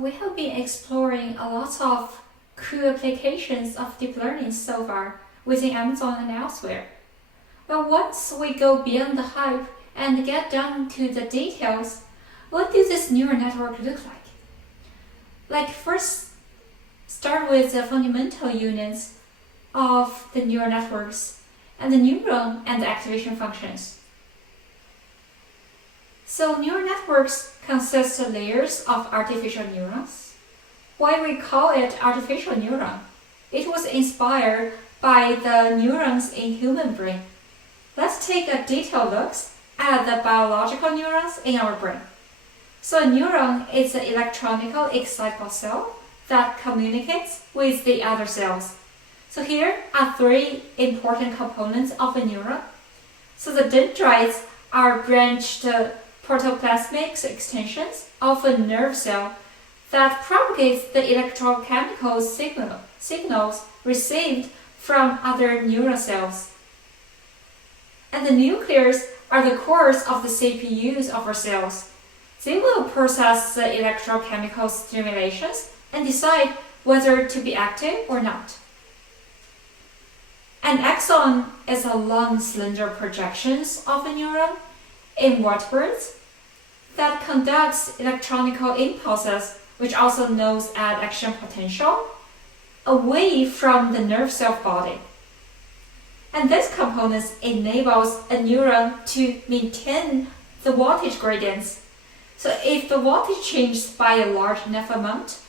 we have been exploring a lot of cool applications of deep learning so far within Amazon and elsewhere. But once we go beyond the hype and get down to the details, what does this neural network look like? First, start with the fundamental units of the neural networks and the neuron and the activation functions. So neural networks consist of layers of artificial neurons. Why we call it artificial neuron? It was inspired by the neurons in human brain. Let's take a detailed look at the biological neurons in our brain. So a neuron is an electronically excitable cell that communicates with the other cells. So here are three important components of a neuron. So the dendrites are branched protoplasmic extensions of a nerve cell that propagates the electrochemical signals received from other neural cells. And the nucleus are the cores of the CPUs of our cells. They will process the electrochemical stimulations and decide whether to be active or not. An axon is a long, slender projections of a neuron in vertebrates that conducts electronical impulses, which also known as action potential, away from the nerve cell body. And this component enables a neuron to maintain the voltage gradients. So if the voltage changes by a large enough amount,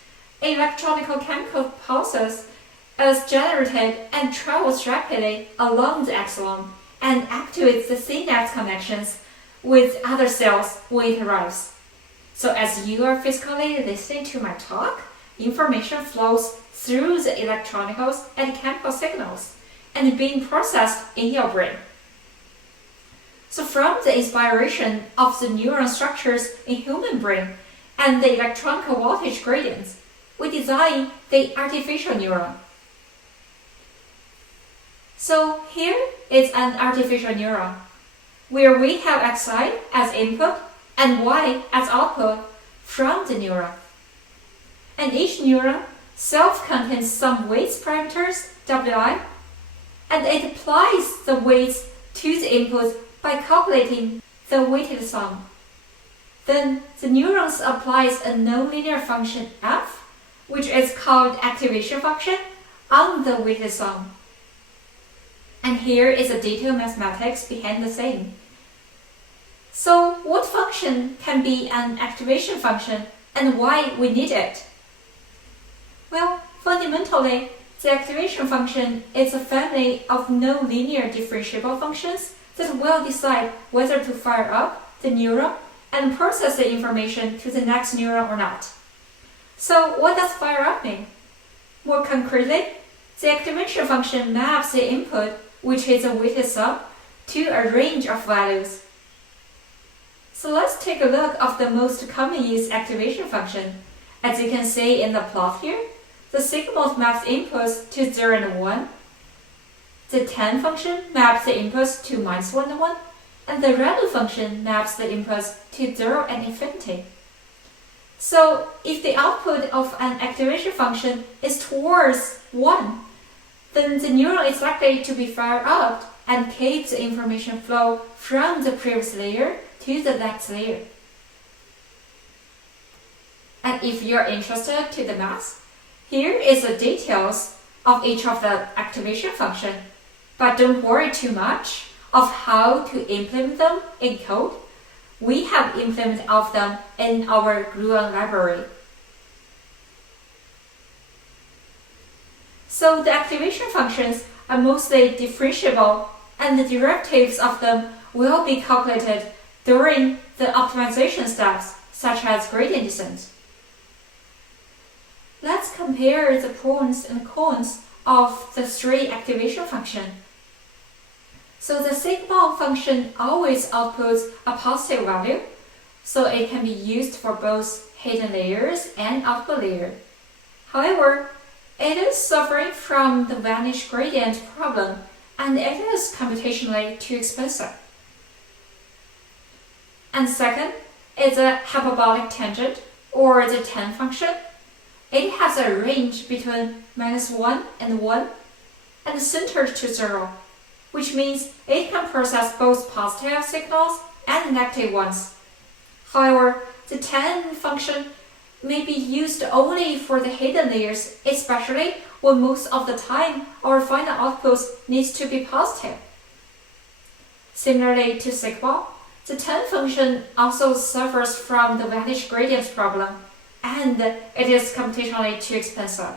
electronical chemical pulses is generated and travels rapidly along the axon and activates the synapse connections with other cells when it arrives. So as you are physically listening to my talk, information flows through the electronicals and chemical signals and being processed in your brain. So from the inspiration of the neuron structures in human brain and the electronical voltage gradients, we design the artificial neuron. So here is an artificial neuron, where we have xi as input and y as output from the neuron. And each neuron self-contains some weights parameters, wi, and it applies the weights to the input by calculating the weighted sum. Then the neurons applies a nonlinear function f, which is called activation function, on the weighted sum. And here is the detailed mathematics behind the same. So what function can be an activation function and why we need it? Well, fundamentally, the activation function is a family of nonlinear differentiable functions that will decide whether to fire up the neuron and process the information to the next neuron or not. So what does fire up mean? More concretely, the activation function maps the input, which is a weighted sum, to a range of values. So let's take a look at the most common used activation function. As you can see in the plot here, the Sigmoid maps inputs to 0 and 1. The tanh function maps the inputs to -1 and 1. And the ReLU function maps the inputs to 0 and infinity. So if the output of an activation function is towards 1, then the neuron is likely to be fired up and keep the information flow from the previous layer to the next layer. And if you're interested to the math, here is the details of each of the activation function, but don't worry too much of how to implement them in code. We have implemented of them in our ReLU library. So the activation functions are mostly differentiable, and the derivatives of them will be calculated during the optimization steps, such as gradient descent. Let's compare the pros and cons of the three activation functions. So the Sigmoid function always outputs a positive value, so it can be used for both hidden layers and output layer. However, it is suffering from the vanish gradient problem, and it is computationally too expensive. And second is a hyperbolic tangent, or the tanh function, it has a range between -1 and 1 and centered to 0, which means it can process both positive signals and negative ones. However, the tanh function may be used only for the hidden layers, especially when most of the time our final output needs to be positive. Similarly to Sigmoid, the tanh function also suffers from the vanish gradients problem, and it is computationally too expensive.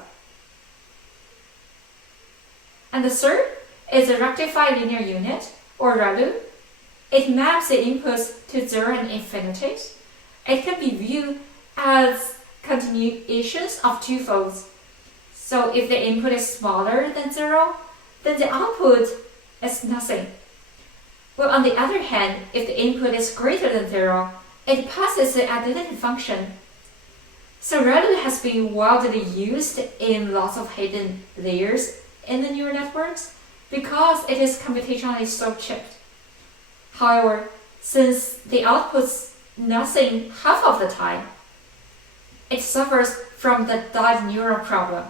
And the third is the Rectified Linear Unit, or ReLU. It maps the inputs to 0 and infinity. It can be viewed as continuations of two folds. So if the input is smaller than 0, then the output is nothing. Well, on the other hand, if the input is greater than 0, it passes the identity function. So ReLU has been widely used in lots of hidden layers in the neural networks because it is computationally so cheap. However, since the output's nothing half of the time, it suffers from the died neuron problem.